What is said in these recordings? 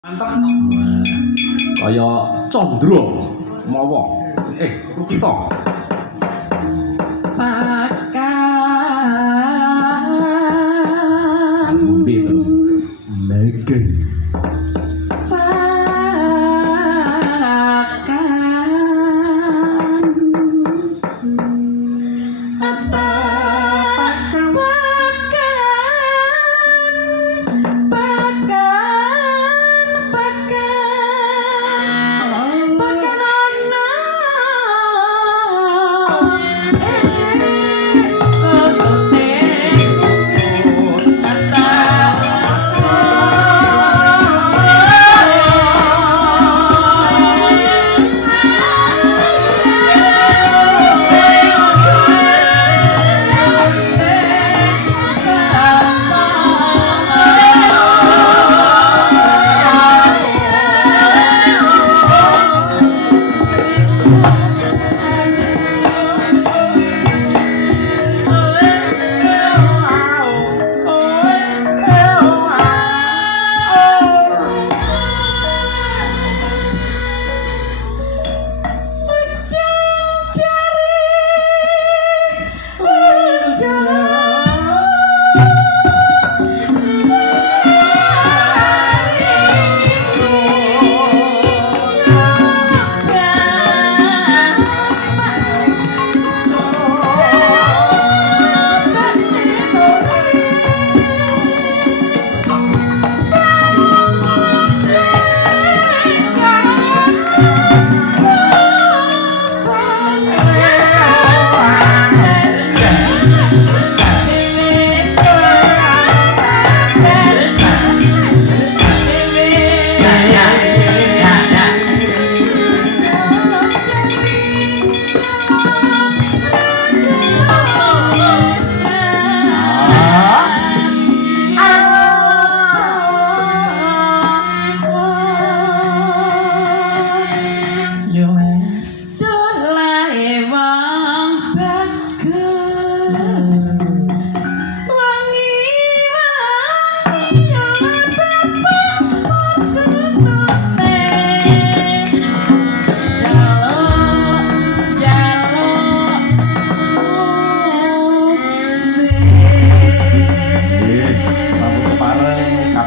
Mantap. Kaya Candra mawa. Kita. Pakan Terus Megan.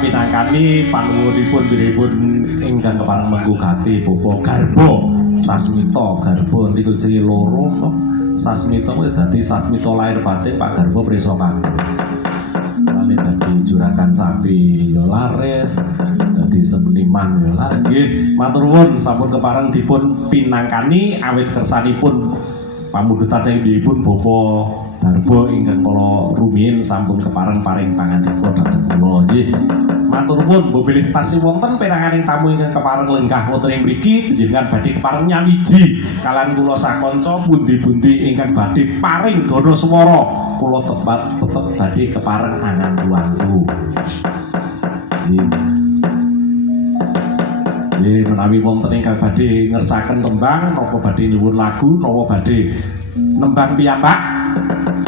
Pinangkani panuwunipun diripun ingkang kepareng menggugati Bapa Garba Sasmita Garba niku sing loro Sasmita kuwi dadi Sasmita lair batin Pak Garba prisa kangen. Kali dadi juragan sapi ya laris, dadi seniman ya laris. Nggih, matur nuwun sampun kepareng dipun pinangkani awit kersanipun pamundhutan saking Bapa Garba ingkang kala rumiyin sampun kepareng paring pangandika dhateng kula. Nggih. Matur nuwun bilih tasih wonten peranganing tamu ingkang kepareng lenggah wonten ing mriki panjenengan badhe kepareng nyawiji kalian kula sakanca pundi-pundi ingkang badhe paring dana swara kula tetep badhe kepareng angan tuanku. Nggih menawi wonten ingkang badhe ngersaken tembang napa badhe nyuwun lagu napa badhe nembang piyambak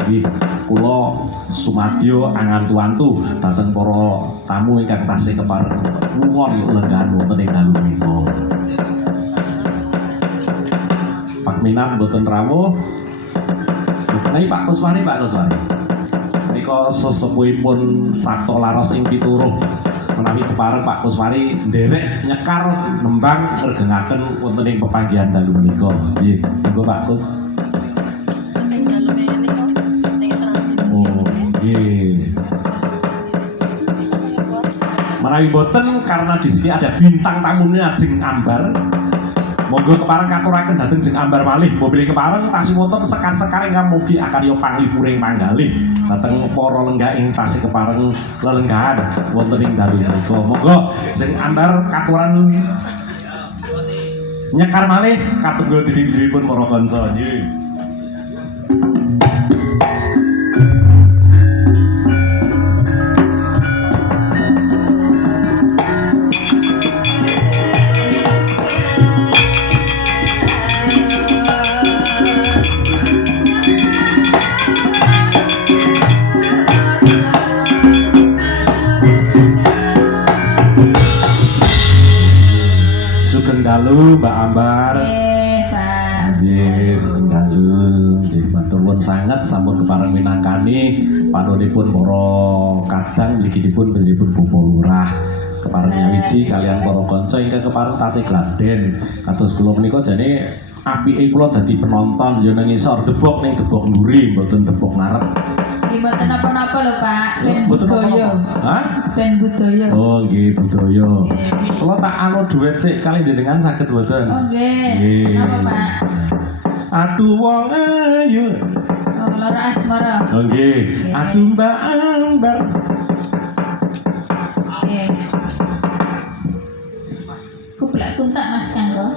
nggih kula sumadyo angan tuantu dhateng para tamu ingkang tasih kepareng nuwun lenggahan wonten ing dalu menika. Pak Minam mboten rawuh. Menawi Pak Kuswari menika sesepuhipun Sabto Laros ing pituruh menawi kepareng Pak Kuswari nderek nyekar nembang regengaken wonten ing pepanggihan dalu menika. Nggih, monggo Pak Kus. Menawi boten karena di sini ada bintang tamunya Jeng Ambar. Monggo kepareng katuraken dhateng Jeng Ambar malih. Mobil kepareng tasih wonten sekar-sekar ingkang mugi akarya panglipuring panggalih dhateng para lenggah ing tasih kepareng lelenggahan wonten ing dalu menika. Monggo Jeng Ambar katuran nyekar malih katunggal diri-diripun para kanca. Nggih. Sugeng dalu Mbak Ambar. Pak. Nggih, sugeng dalu. Nggih, matur nuwun sanget sampun kepareng minangkani panunipun para kadang mliginipun panjenenganipun Bapak Lurah. Kepareng nyawiji kalian para kanca ingkang kepareng tasih gladen. Kados kula menika jane apike kula dadi penonton ya nang ngisor debok ning debok mburi mboten debok ngarep. Mboten napa-napa lho Pak, ben budaya. Hah? Ben budaya. Oh nggih budaya. Kula tak anu dhuwit sik kali jenengan saged mboten? Oh nggih. Nggih. Napa Pak? Atuh wong ayu. Oh lara asmara. Oh nggih. Atuh Mbak Ambar. Nggih. Kuplak kuntak Mas Kanggo.